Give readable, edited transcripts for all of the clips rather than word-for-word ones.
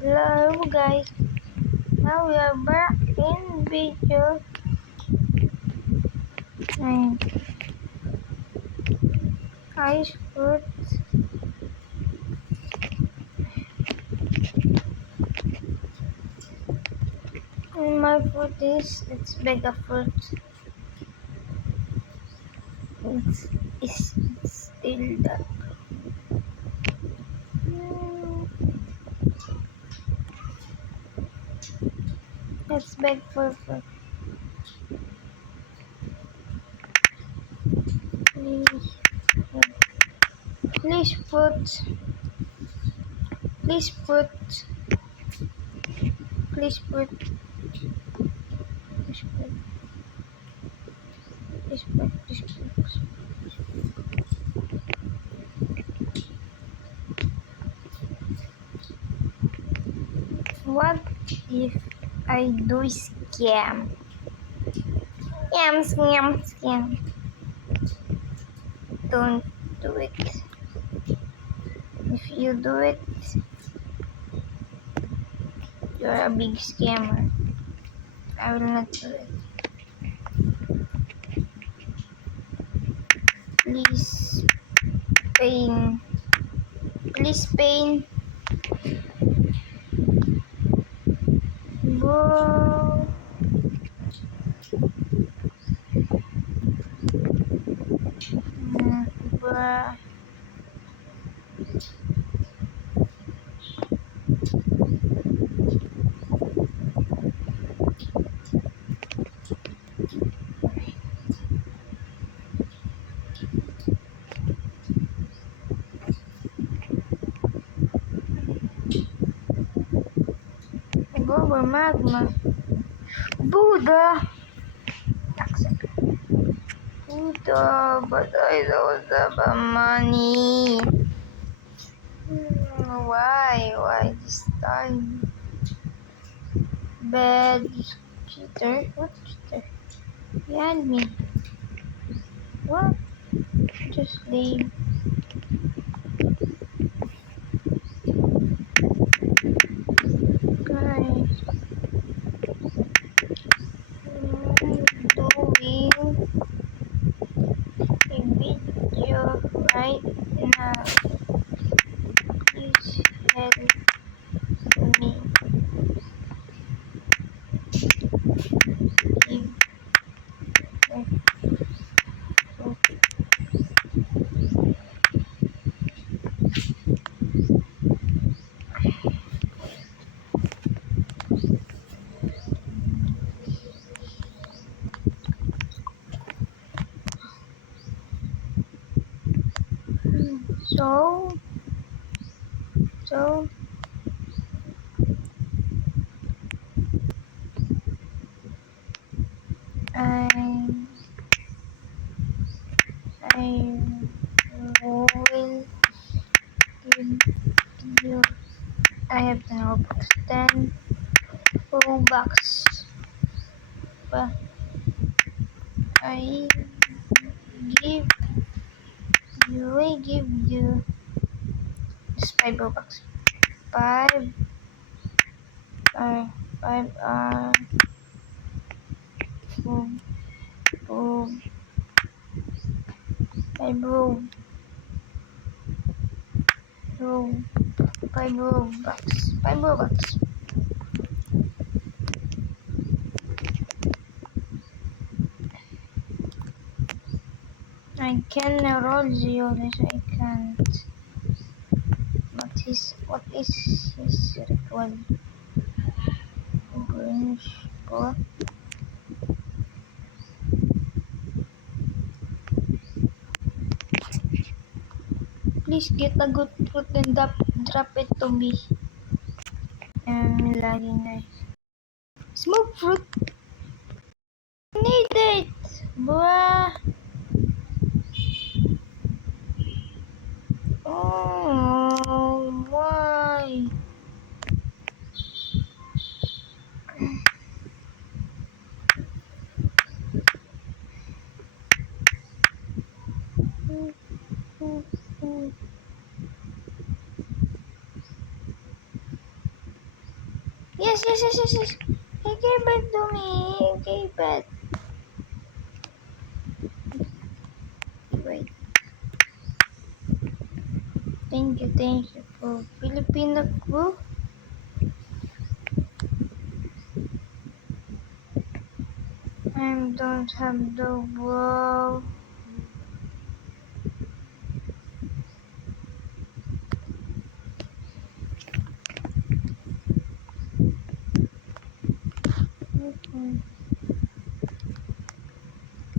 Hello guys, now we are back in video 9. Ice fruit. And my fruit is, it's mega fruit. It's still that. That's big for fruit. Please, please fruit. Please fruit. Please fruit. Please fruit. Please fruit. Please fruit. What if I do scam? Scam. Don't do it. If you do it, you're a big scammer. I will not do it. Please, pain. Please, pain. Bro. Bruh. Go magma. Buddha. Buddha, but I don't have the money. Why this time? Bad cheater. What cheater? Behind me. What? Just leave. Guys. Doing a video right now. Please help me. Give So I will give you. I have 10 Robux, 10 Robux, but I give give you just 5 Robux. 5 are Rob, 5 Robux. 5 Robux. I can roll 0, I can't. What is his ritual? Orange pot. Please get a good fruit and drop it to me. Lagging guys. Smoke fruit. Need it, bruh. Oh, why? Yes, yes, yes, yes, yes. He gave it to me. He gave it. Wait. Thank you for Filipino crew. I don't have the wall.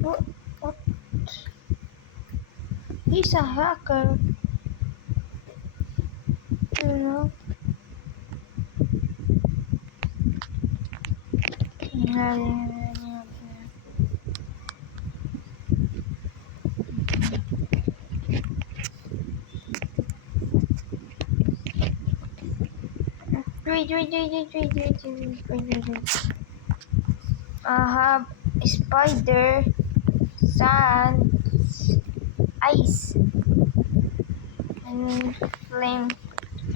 What? What? He's a hacker. You know? Wait. I have spider, sand, ice, and flame,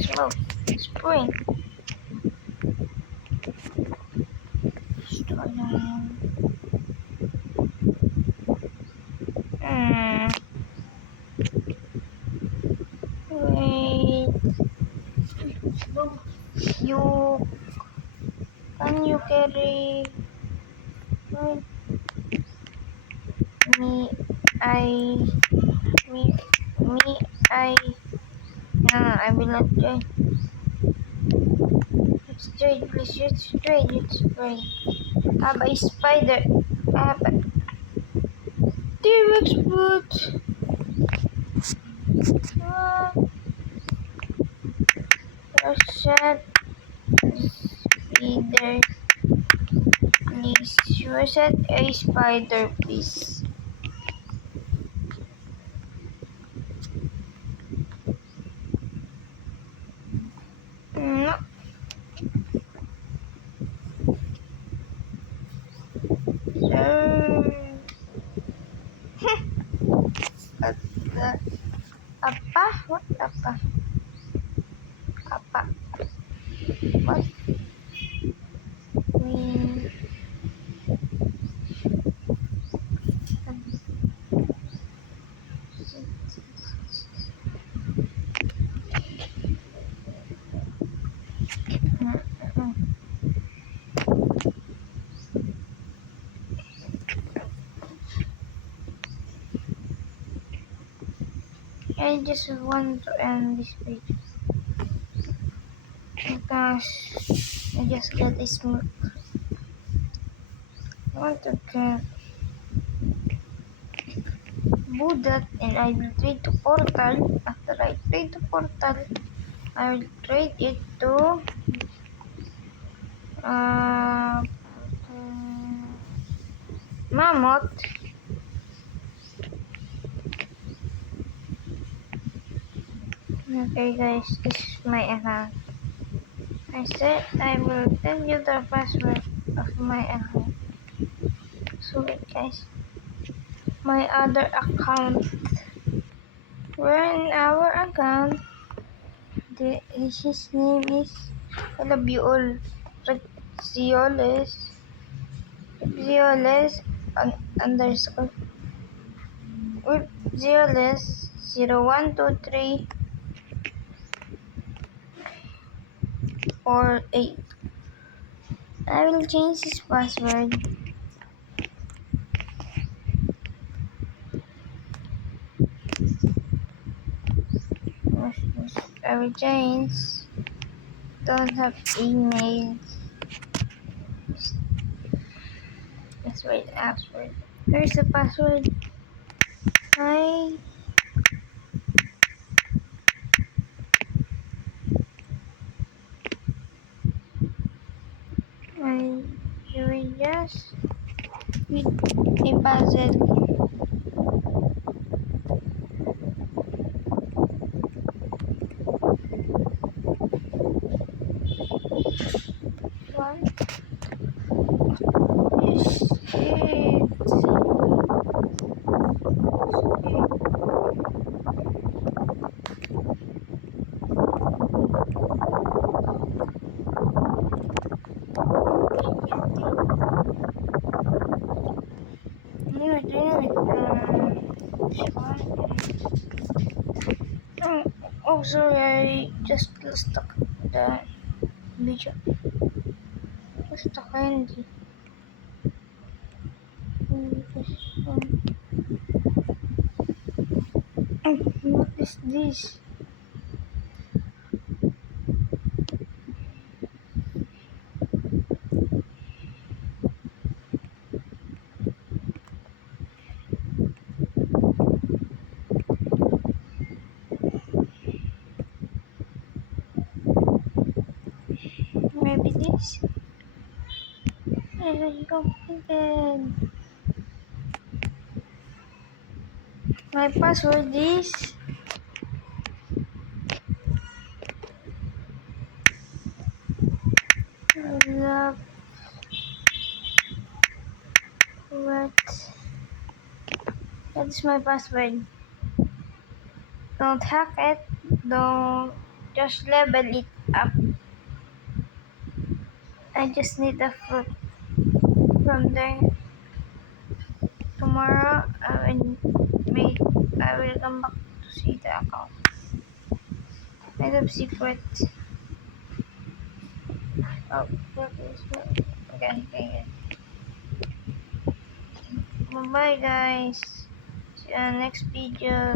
smoke, spring. Hmm. Wait. You can you carry wait, me? I me me I no, I will not join. It's trade, please. It's trade. Have a spider. Have a T-Rex foot. Ah, Rashad, spider, please. Rashad, a spider, please. No, sir. What the? Apa? What apa? Apa? What? We. I just want to end this page because I just got a smoke. I want to get Buddha and I will trade to Portal. After I trade to Portal, I will trade it to uh, Mammoth. Okay guys, this is my account. I said I will tell you the password of my account. So wait guys, my other account. We're in our account. His name is, I love you all, Rexioles, Rexioles underscore, Rexioles 012348. I will change his password. I will change. Don't have email. That's right, password. Here's the password. I will just with a puzzle. One. Shit. Oh, sorry, I just lost the video. Lost the candy. What is this? Maybe this? I completed. My password is love what? That's my password. Don't hack it. Don't just level it up. I just need a fruit from there. Tomorrow I will come back to see the account. I have secret. Oh, what is that? Okay. Bye guys. See you on next video.